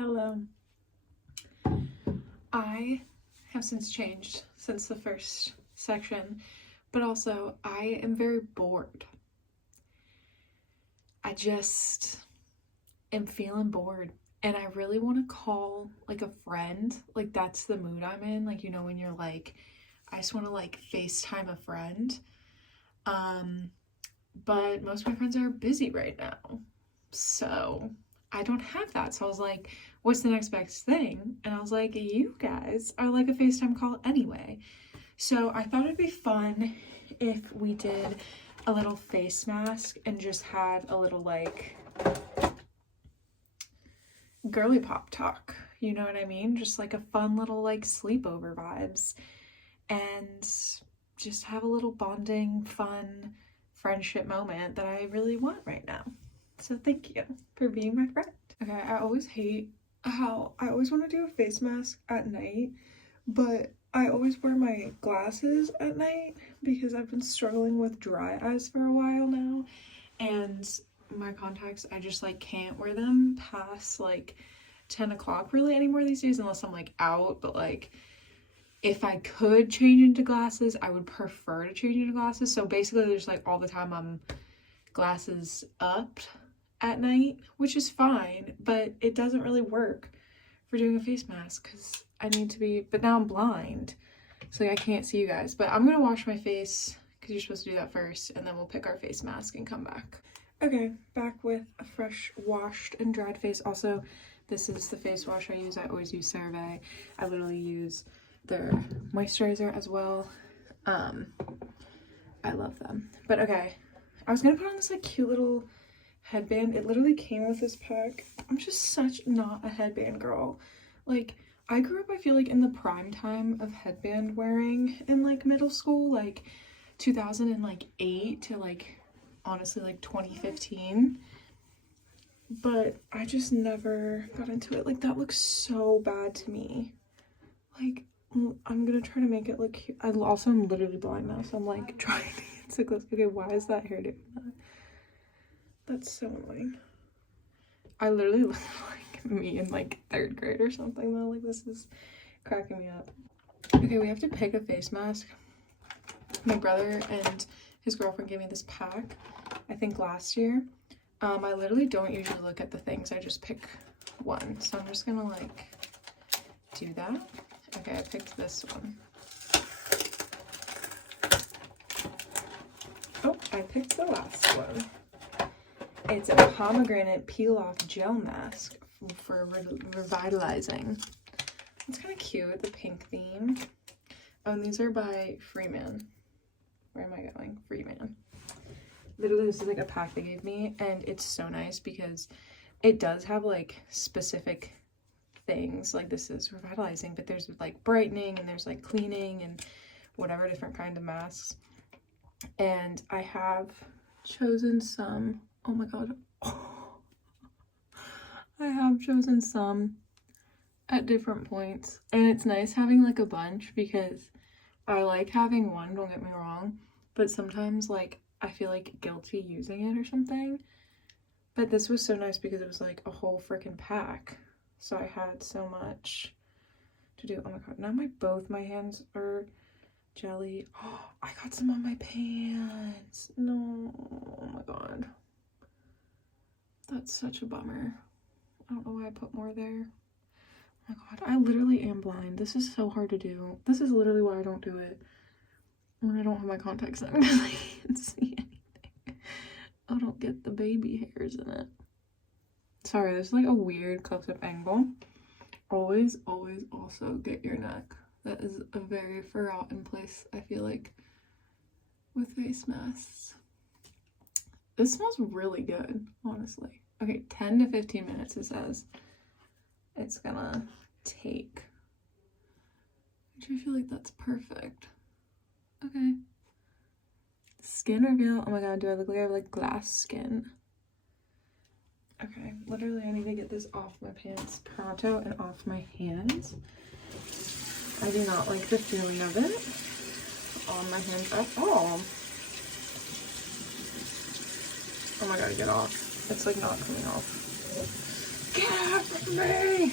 Hello. I have since changed since the first section, but also I am very bored. I just am feeling bored and I really want to call like a friend. Like that's the mood I'm in. Like, you know, when you're like, I just want to like FaceTime a friend. But most of my friends are busy right now. So I don't have that. So I was like, what's the next best thing? And I was like, you guys are like a FaceTime call anyway. So I thought it'd be fun if we did a little face mask and just had a little like girly pop talk. You know what I mean? Just like a fun little like sleepover vibes. And just have a little bonding, fun friendship moment that I really want right now. So thank you for being my friend. Okay, I always hate how I always want to do a face mask at night, but I always wear my glasses at night because I've been struggling with dry eyes for a while now, and my contacts, I just like can't wear them past like 10 o'clock really anymore these days unless I'm like out. But like if I could change into glasses, I would prefer to change into glasses. So basically there's like all the time I'm glasses up at night, which is fine, but it doesn't really work for doing a face mask because I need to be, but now I'm blind, so like, I can't see you guys. But I'm gonna wash my face because you're supposed to do that first, and then we'll pick our face mask and come back. Okay, back with a fresh washed and dried face. Also, this is the face wash I use. I always use CeraVe. I literally use their moisturizer as well. I love them. But okay, I was gonna put on this like cute little headband. It literally came with this pack. I'm just such not a headband girl. Like I grew up, I feel like, in the prime time of headband wearing in like middle school, like 2008 to like honestly like 2015, but I just never got into it. Like that looks so bad to me. Like I'm gonna try to make it look cute. I also am literally blind now, so I'm like trying to get so close. Okay, why is that hair doing that? That's so annoying. I literally look like me in like 3rd grade or something though. Like this is cracking me up. Okay, we have to pick a face mask. My brother and his girlfriend gave me this pack, I think last year. I literally don't usually look at the things. I just pick one. So I'm just gonna like do that. Okay, I picked this one. Oh, I picked the last one. It's a pomegranate peel-off gel mask for revitalizing. It's kind of cute, the pink theme. Oh, and these are by Freeman. Where am I going? Freeman. Literally, this is like a pack they gave me, and it's so nice because it does have like specific things. Like this is revitalizing, but there's like brightening and there's like cleaning and whatever different kind of masks. And I have chosen some. Oh my god. I have chosen some at different points, and it's nice having like a bunch because I like having one, don't get me wrong, but sometimes like I feel like guilty using it or something. But this was so nice because it was like a whole freaking pack, so I had so much to do. Oh my god, now both my hands are jelly. Oh, I got some on my pants. No, oh my god. That's such a bummer. I don't know why I put more there. Oh my god, I literally am blind. This is so hard to do. This is literally why I don't do it when I don't have my contacts in because I can't see anything. I don't get the baby hairs in it. Sorry, there's like a weird close-up angle. Always also get your neck. That is a very forgotten place, I feel like, with face masks. This smells really good, honestly. Okay, 10 to 15 minutes it says it's gonna take, which I feel like that's perfect. Okay. Skin reveal. Oh my god, do I look like I have like glass skin? Okay, literally I need to get this off my pants pronto and off my hands. I do not like the feeling of it on my hands at all. Oh my god, get off. It's like not coming off. Get off me!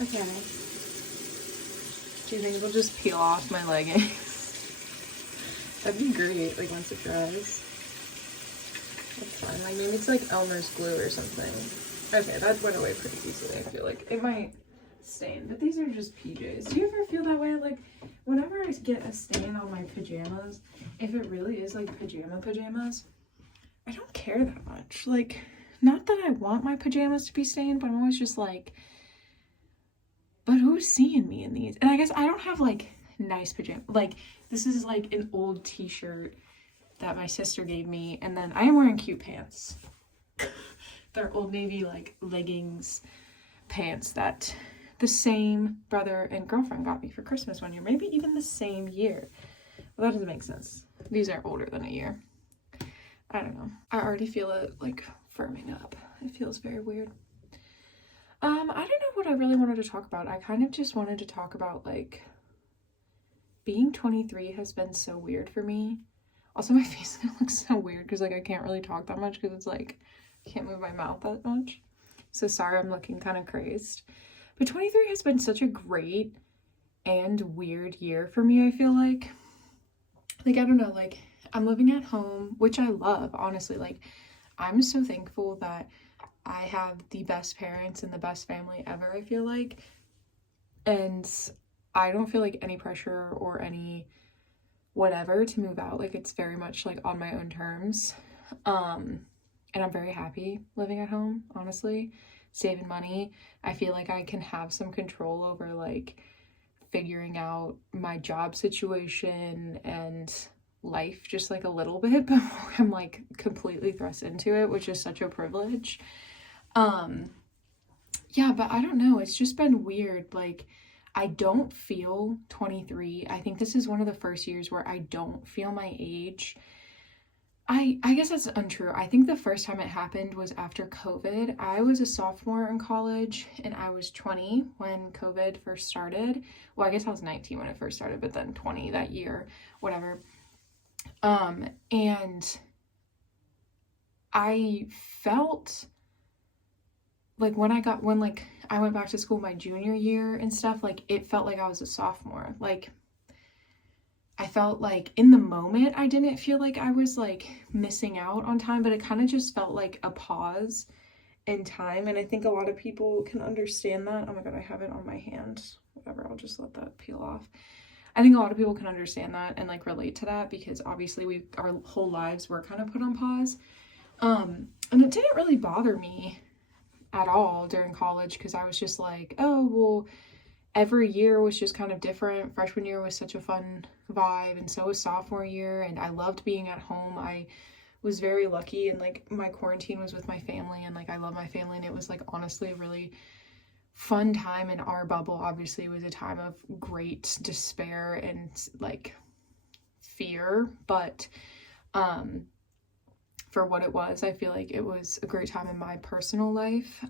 Okay. Do you think it'll just peel off my leggings? That'd be great, like once it dries. That's fine. Like maybe it's like Elmer's glue or something. Okay, that went away pretty easily. I feel like it might stain, but these are just PJs. Do you ever feel that way? Like whenever I get a stain on my pajamas, if it really is like pajamas, I don't care that much. Like, not that I want my pajamas to be stained, but I'm always just like, but who's seeing me in these? And I guess I don't have like nice pajamas. Like this is like an old t-shirt that my sister gave me, and then I am wearing cute pants. They're Old Navy like leggings pants that the same brother and girlfriend got me for Christmas one year, maybe even the same year. Well, that doesn't make sense. These are older than a year. I don't know. I already feel it like firming up. It feels very weird. I don't know what I really wanted to talk about. I kind of just wanted to talk about like being 23 has been so weird for me. Also, my face is gonna look so weird because like I can't really talk that much because it's like I can't move my mouth that much. So sorry, I'm looking kind of crazed. But 23 has been such a great and weird year for me, I feel like. Like, I don't know, like I'm living at home, which I love, honestly. Like, I'm so thankful that I have the best parents and the best family ever, I feel like. And I don't feel like any pressure or any whatever to move out. Like, it's very much like on my own terms. And I'm very happy living at home, honestly, saving money. I feel like I can have some control over like figuring out my job situation and life just like a little bit before I'm like completely thrust into it, which is such a privilege. Yeah, but I don't know, it's just been weird. Like I don't feel 23. I think this is one of the first years where I don't feel my age. I guess that's untrue. I think the first time it happened was after COVID. I was a sophomore in college and I was 20 when COVID first started. Well, I guess I was 19 when it first started, but then 20 that year, whatever. And I felt like when I went back to school my junior year and stuff, like it felt like I was a sophomore. Like I felt like in the moment, I didn't feel like I was like missing out on time, but it kind of just felt like a pause in time. And I think a lot of people can understand that. Oh my God, I have it on my hand. Whatever, I'll just let that peel off. I think a lot of people can understand that and like relate to that because obviously our whole lives were kind of put on pause. And it didn't really bother me at all during college because I was just like, oh, well, every year was just kind of different. Freshman year was such a fun vibe, and so was sophomore year, and I loved being at home. I was very lucky, and like my quarantine was with my family, and like I love my family, and it was like honestly a really fun time in our bubble. Obviously it was a time of great despair and like fear, but for what it was, I feel like it was a great time in my personal life.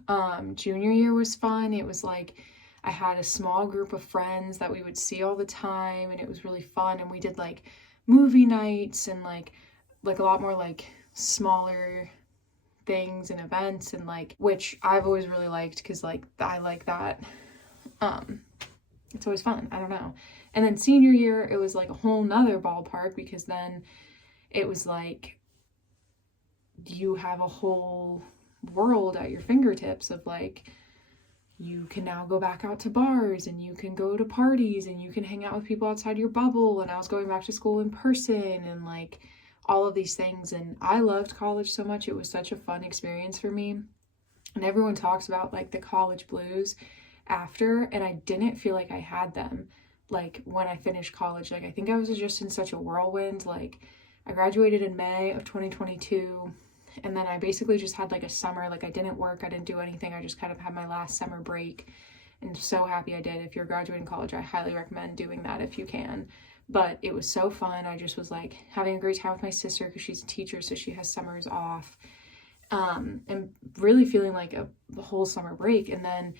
Junior year was fun. It was like I had a small group of friends that we would see all the time, and it was really fun. And we did like movie nights and like a lot more like smaller things and events, and like, which I've always really liked because like I like that. It's always fun. I don't know. And then senior year, it was like a whole nother ballpark because then it was like you have a whole world at your fingertips of like, you can now go back out to bars and you can go to parties and you can hang out with people outside your bubble. And I was going back to school in person and like all of these things. And I loved college so much. It was such a fun experience for me. And everyone talks about like the college blues after, and I didn't feel like I had them like when I finished college. Like I think I was just in such a whirlwind. Like I graduated in May of 2022. And then I basically just had like a summer, like I didn't work, I didn't do anything. I just kind of had my last summer break, and so happy I did. If you're graduating college, I highly recommend doing that if you can. But it was so fun. I just was like having a great time with my sister because she's a teacher, so she has summers off, and really feeling like a whole summer break. And then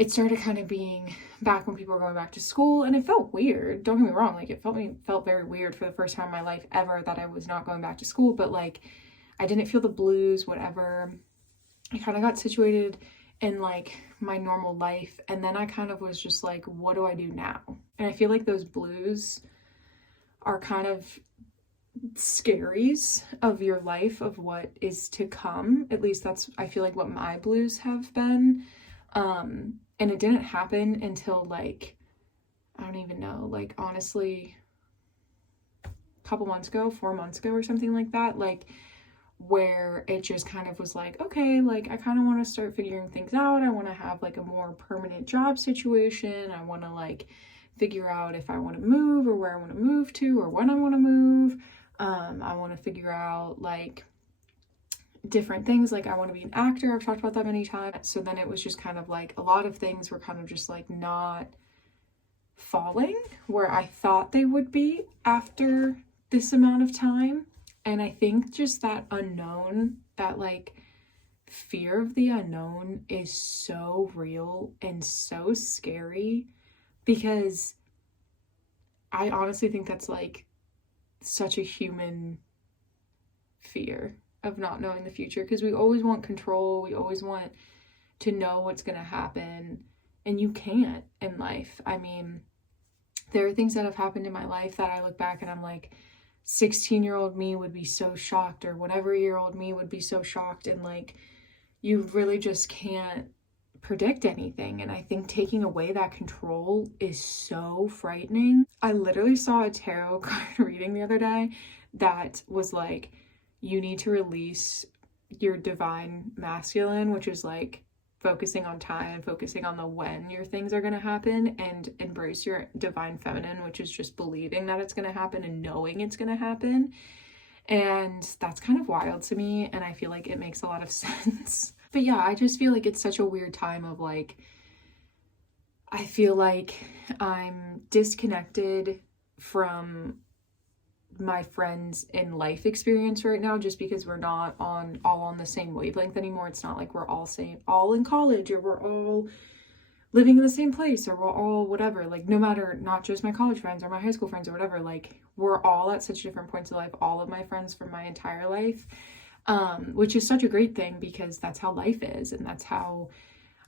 it started kind of being back when people were going back to school, and it felt weird. Don't get me wrong, like it felt very weird for the first time in my life ever that I was not going back to school, but like I didn't feel the blues, whatever. I kind of got situated in like my normal life, and then I kind of was just like, what do I do now? And I feel like those blues are kind of scaries of your life, of what is to come. At least that's, I feel like, what my blues have been. And it didn't happen until like, I don't even know, like honestly, a couple months ago, 4 months ago or something like that, like where it just kind of was like, okay, like I kind of want to start figuring things out. I want to have like a more permanent job situation. I want to like figure out if I want to move or where I want to move to or when I want to move. I want to figure out like different things, like I want to be an actor. I've talked about that many times. So then it was just kind of like a lot of things were kind of just like not falling where I thought they would be after this amount of time. And I think just that unknown, that like fear of the unknown is so real and so scary, because I honestly think that's like such a human fear of not knowing the future, because we always want control, we always want to know what's going to happen, and you can't in life. I mean, there are things that have happened in my life that I look back and I'm like, 16-year-old me would be so shocked, or whatever-year-old me would be so shocked, and like you really just can't predict anything. And I think taking away that control is so frightening. I literally saw a tarot card reading the other day that was like, you need to release your divine masculine, which is like focusing on time, focusing on the when your things are going to happen, and embrace your divine feminine, which is just believing that it's going to happen and knowing it's going to happen. And that's kind of wild to me, and I feel like it makes a lot of sense. But yeah, I just feel like it's such a weird time of like, I feel like I'm disconnected from my friends in life experience right now, just because we're not all on the same wavelength anymore. It's not like we're all in college, or we're all living in the same place, or we're all whatever, like no matter, not just my college friends or my high school friends or whatever, like we're all at such different points of life, all of my friends from my entire life, which is such a great thing, because that's how life is, and that's how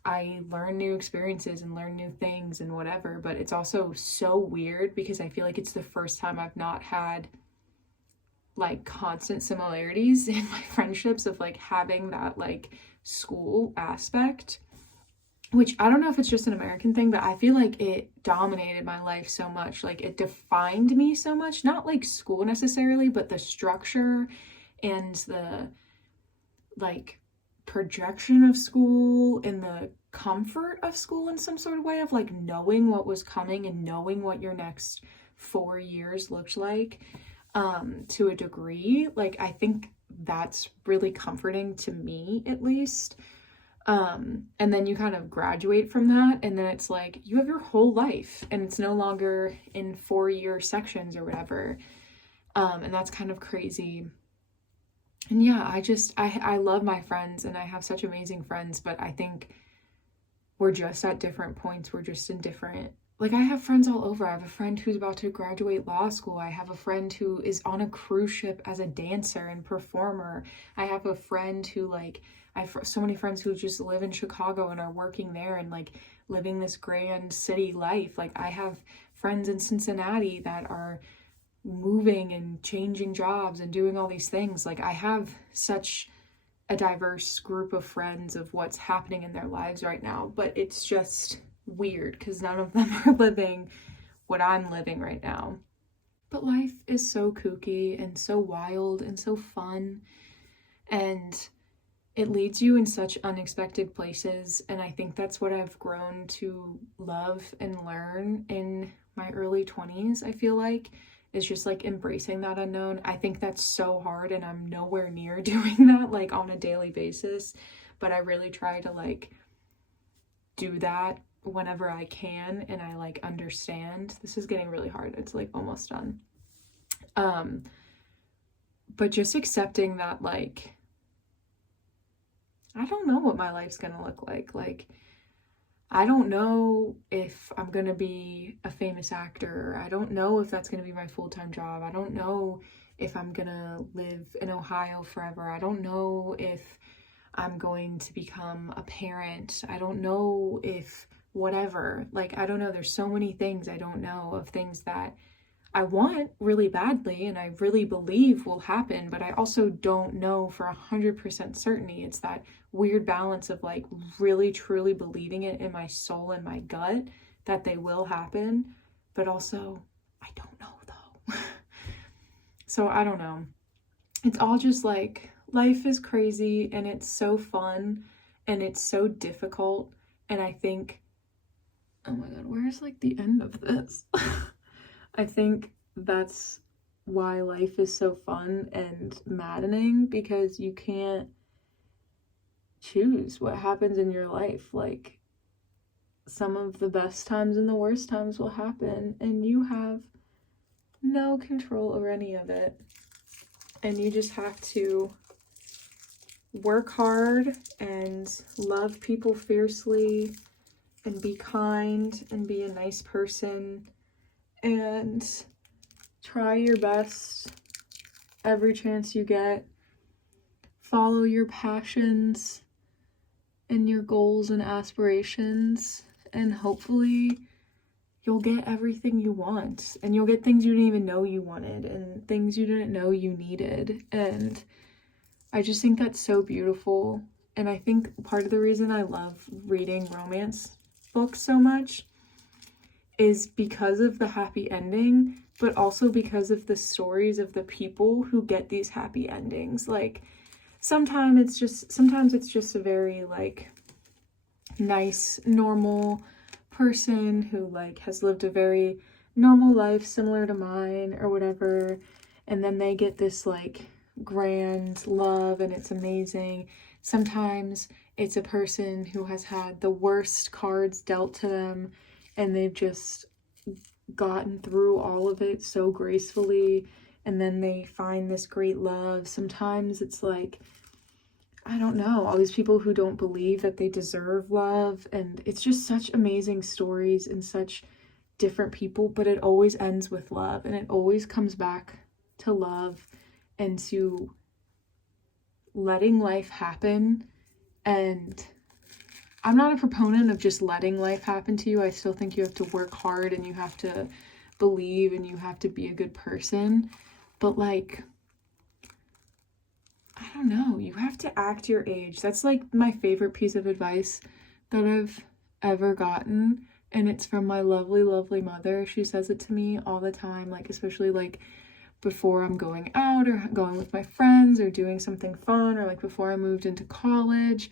I learn new experiences and learn new things and whatever. But it's also so weird, because I feel like it's the first time I've not had like constant similarities in my friendships, of like having that like school aspect, which I don't know if it's just an American thing, but I feel like it dominated my life so much. Like it defined me so much, not like school necessarily, but the structure and the like projection of school and the comfort of school in some sort of way, of like knowing what was coming and knowing what your next 4 years looked like, to a degree. Like I think that's really comforting to me, at least. And then you kind of graduate from that, and then it's like you have your whole life, and it's no longer in 4-year sections or whatever. And that's kind of crazy. And yeah, I love my friends, and I have such amazing friends, but I think we're just at different points. We're just in different, like I have friends all over. I have a friend who's about to graduate law school. I have a friend who is on a cruise ship as a dancer and performer. I have a friend who like, I have so many friends who just live in Chicago and are working there and like living this grand city life. Like I have friends in Cincinnati that are moving and changing jobs and doing all these things. Like I have such a diverse group of friends of what's happening in their lives right now, but it's just weird because none of them are living what I'm living right now. But life is so kooky and so wild and so fun, and it leads you in such unexpected places. And I think that's what I've grown to love and learn in my early 20s, I feel like, is just like embracing that unknown. I think that's so hard, and I'm nowhere near doing that like on a daily basis, but I really try to like do that whenever I can, and I like understand. This is getting really hard. It's like almost done. But just accepting that like I don't know what my life's gonna look like. Like I don't know if I'm gonna be a famous actor. I don't know if that's gonna be my full-time job. I don't know if I'm gonna live in Ohio forever. I don't know if I'm going to become a parent. I don't know if whatever. Like, I don't know. There's so many things I don't know, of things that I want really badly and I really believe will happen, but I also don't know for 100% certainty. It's that weird balance of like really truly believing it in my soul and my gut that they will happen, but also I don't know though. So I don't know. It's all just like, life is crazy and it's so fun and it's so difficult. And I think, oh my God, where's like the end of this? I think that's why life is so fun and maddening, because you can't choose what happens in your life. Like, some of the best times and the worst times will happen, and you have no control over any of it. And you just have to work hard and love people fiercely and be kind and be a nice person and try your best every chance you get. Follow your passions and your goals and aspirations, and hopefully you'll get everything you want, and you'll get things you didn't even know you wanted and things you didn't know you needed. And I just think that's so beautiful. And I think part of the reason I love reading romance books so much is because of the happy ending, but also because of the stories of the people who get these happy endings. Like, sometimes it's just a very like nice, normal person who like has lived a very normal life similar to mine or whatever, and then they get this like grand love and it's amazing. Sometimes it's a person who has had the worst cards dealt to them and they've just gotten through all of it so gracefully, and then they find this great love. Sometimes it's like, I don't know, all these people who don't believe that they deserve love, and it's just such amazing stories and such different people, but it always ends with love, and it always comes back to love and to letting life happen. And I'm not a proponent of just letting life happen to you. I still think you have to work hard and you have to believe and you have to be a good person. But like, I don't know, you have to act your age. That's like my favorite piece of advice that I've ever gotten. And it's from my lovely, lovely mother. She says it to me all the time, like especially like before I'm going out or going with my friends or doing something fun, or like before I moved into college.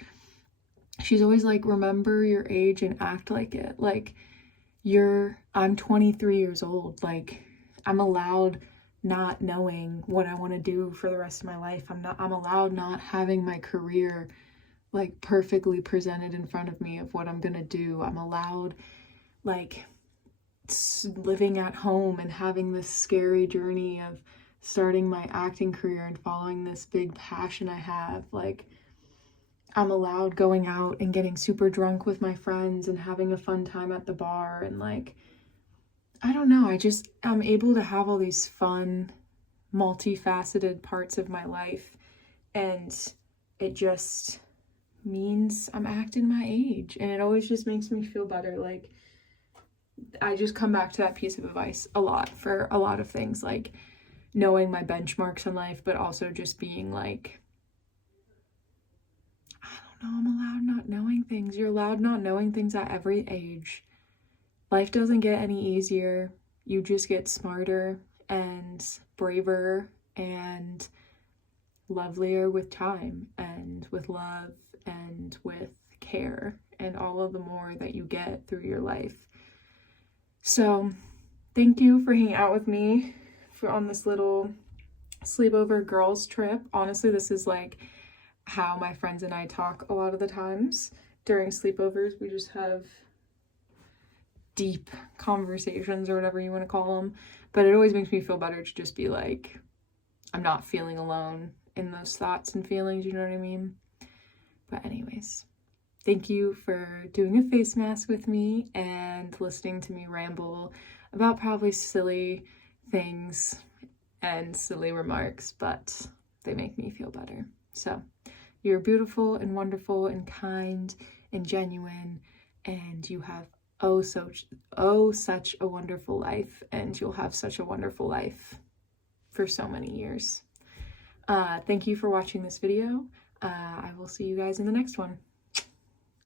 She's always like, remember your age and act like it. Like, I'm 23 years old. Like, I'm allowed not knowing what I want to do for the rest of my life. I'm allowed not having my career like perfectly presented in front of me of what I'm gonna do. I'm allowed like living at home and having this scary journey of starting my acting career and following this big passion I have. Like, I'm allowed going out and getting super drunk with my friends and having a fun time at the bar. And like, I don't know, I'm able to have all these fun, multifaceted parts of my life. And it just means I'm acting my age. And it always just makes me feel better. Like, I just come back to that piece of advice a lot for a lot of things, like knowing my benchmarks in life, but also just being like, no, I'm allowed not knowing things. You're allowed not knowing things at every age. Life doesn't get any easier. You just get smarter and braver and lovelier with time and with love and with care and all of the more that you get through your life. So thank you for hanging out with me on this little sleepover girls trip. Honestly, this is like how my friends and I talk a lot of the times during sleepovers. We just have deep conversations or whatever you want to call them. But it always makes me feel better to just be like, I'm not feeling alone in those thoughts and feelings, you know what I mean? But anyways, thank you for doing a face mask with me and listening to me ramble about probably silly things and silly remarks, but they make me feel better. So, you're beautiful and wonderful and kind and genuine, and you have such a wonderful life, and you'll have such a wonderful life for so many years. Thank you for watching this video. I will see you guys in the next one.